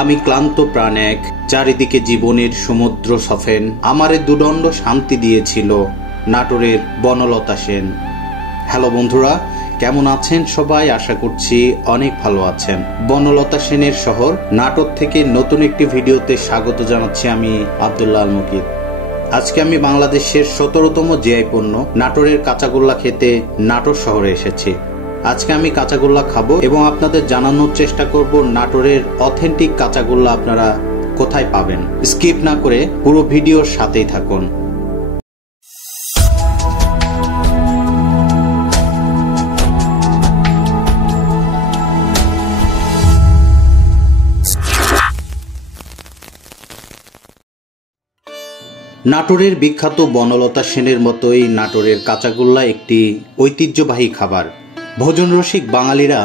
আমি ক্লান্ত প্রাণ এক, চারিদিকে জীবনের সমুদ্র সফেন, আমারে দুদণ্ড শান্তি দিয়েছিল নাটোরের বনলতা সেন। হ্যালো বন্ধুরা, কেমন আছেন সবাই? আশা করছি অনেক ভালো আছেন। বনলতা সেনের শহর নাটোর থেকে নতুন একটি ভিডিওতে স্বাগত জানাচ্ছি আমি আব্দুল্লাহ আল মুকিদ। আজকে আমি বাংলাদেশের 17তম জিআই পণ্য নাটোরের কাঁচাগোল্লা খেতে নাটোর শহরে এসেছি। আজকে আমি কাঁচাগোল্লা খাবো এবং আপনাদের জানানোর চেষ্টা করব নাটোরের অথেন্টিক কাঁচাগোল্লা আপনারা কোথায় পাবেন। স্কিপ না করে পুরো ভিডিওর সাথেই থাকুন। নাটোরের বিখ্যাত বনলতা সেনের মতোই নাটোরের কাঁচাগোল্লা একটি ঐতিহ্যবাহী খাবার। ভোজন রসিক বাঙালিরা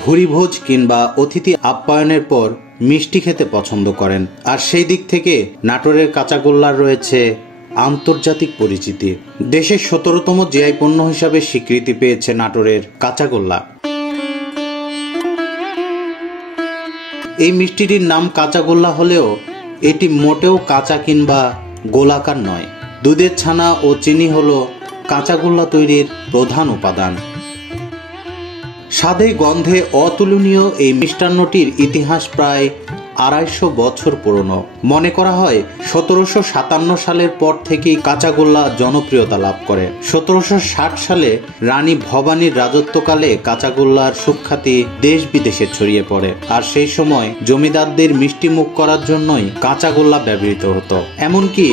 ভুরিভোজ কিংবা অতিথি আপ্যায়নের পর মিষ্টি খেতে পছন্দ করেন, আর সেই দিক থেকে নাটোরের কাঁচাগোল্লার রয়েছে আন্তর্জাতিক পরিচিতি। দেশের 17তম জিআই পণ্য হিসাবে স্বীকৃতি পেয়েছে নাটোরের কাঁচাগোল্লা। এই মিষ্টিটির নাম কাঁচাগোল্লা হলেও এটি মোটেও কাঁচা কিংবা গোলাকার নয়। দুধের ছানা ও চিনি হলো কাঁচাগোল্লা তৈরির প্রধান উপাদান। স্বাদে গন্ধে অতুলনীয় এই মিষ্টান্নটির ইতিহাস প্রায় 250 বছর পুরনো। মনে করা হয় 1757 সালের পর থেকেই কাঁচাগোল্লা জনপ্রিয়তা লাভ করে। 1760 সালে রানী ভবানীর রাজত্বকালে কাঁচাগোল্লার সুখ্যাতি দেশ বিদেশে ছড়িয়ে পড়ে, আর সেই সময় জমিদারদের মিষ্টি মুখ করার জন্যই কাঁচাগোল্লা ব্যবহৃত হতো। এমনকি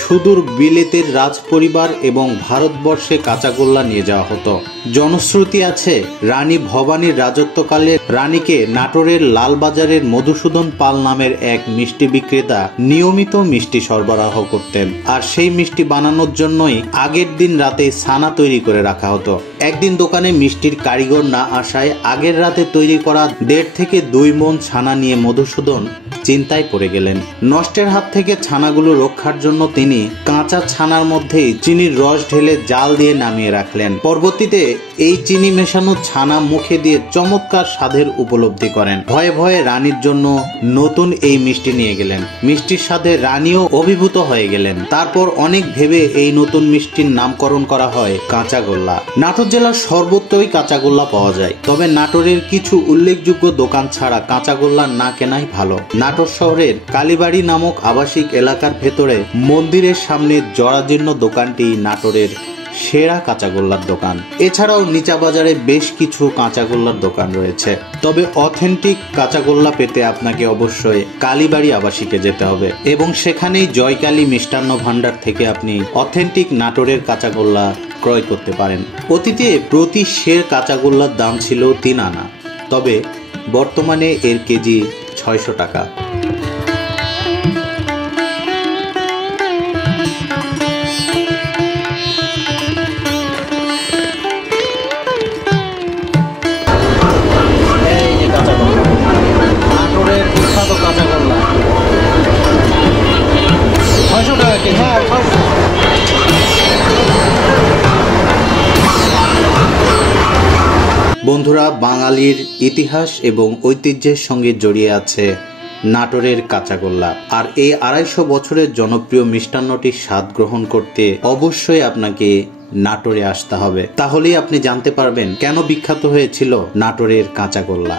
সুদূর বিলেতের রাজ পরিবার এবং ভারতবর্ষে কাঁচাগোল্লা নিয়ে যাওয়া হতো। জনশ্রুতি আছে, রানী ভবানীর রাজত্বকালে রানীকে নাটোরের লালবাজারের মধুসূদন পাল নামের এক মিষ্টি বিক্রেতা নিয়মিত মিষ্টি সরবরাহ করতেন, আর সেই মিষ্টি বানানোর জন্যই আগের দিন রাতে ছানা তৈরি করে রাখা হতো। একদিন দোকানে মিষ্টির কারিগর না আসায় আগের রাতে তৈরি করা 1.5 থেকে 2 মণ ছানা নিয়ে মধুসূদন চিন্তায় পড়ে গেলেন। নষ্টের হাত থেকে ছানাগুলো রক্ষার জন্য তিনি কাঁচা ছানার মধ্যেই চিনির রস ঢেলে জাল দিয়ে নামিয়ে রাখলেন। পরবর্তীতে এই চিনি মেশানো ছানা মুখে দিয়ে চমৎকার স্বাদের উপলব্ধি করেন। ভয়ে ভয়ে রানীর জন্য নতুন এই মিষ্টি নিয়ে গেলেন। মিষ্টির স্বাদে রানীও অভিভূত হয়ে গেলেন। তারপর অনেক ভেবে এই নতুন মিষ্টির নামকরণ করা হয় কাঁচাগোল্লা। নাটোর জেলার সর্বত্রই কাঁচাগোল্লা পাওয়া যায়, তবে নাটোরের কিছু উল্লেখযোগ্য দোকান ছাড়া কাঁচাগোল্লা না কেনাই ভালো। নাটোর শহরের কালীবাড়ি নামক আবাসিক এলাকার ভেতরে মন্দিরের সামনে জরাজীর্ণ দোকানটি নাটোরের সেরা কাঁচাগোল্লার দোকান। এছাড়াও নিচা বাজারে বেশ কিছু কাঁচাগোল্লার দোকান রয়েছে, তবে অথেন্টিক কাঁচাগোল্লা পেতে আপনাকে অবশ্যই কালীবাড়ি আবাসিকে যেতে হবে এবং সেখানেই জয়কালী মিষ্টান্ন ভান্ডার থেকে আপনি অথেন্টিক নাটোরের কাঁচাগোল্লা ক্রয় করতে পারেন। অতীতে প্রতি সের কাঁচাগোল্লার দাম ছিল 3 আনা, তবে বর্তমানে এর কেজি 600 টাকা। বন্ধুরা, বাঙালির ইতিহাস এবং ঐতিহ্যের সঙ্গে জড়িয়ে আছে নাটোরের কাঁচাগোল্লা, আর এই 250 বছরের জনপ্রিয় মিষ্টান্নটির স্বাদ গ্রহণ করতে অবশ্যই আপনাকে নাটোরে আসতে হবে। তাহলেই আপনি জানতে পারবেন কেন বিখ্যাত হয়েছিল নাটোরের কাঁচাগোল্লা।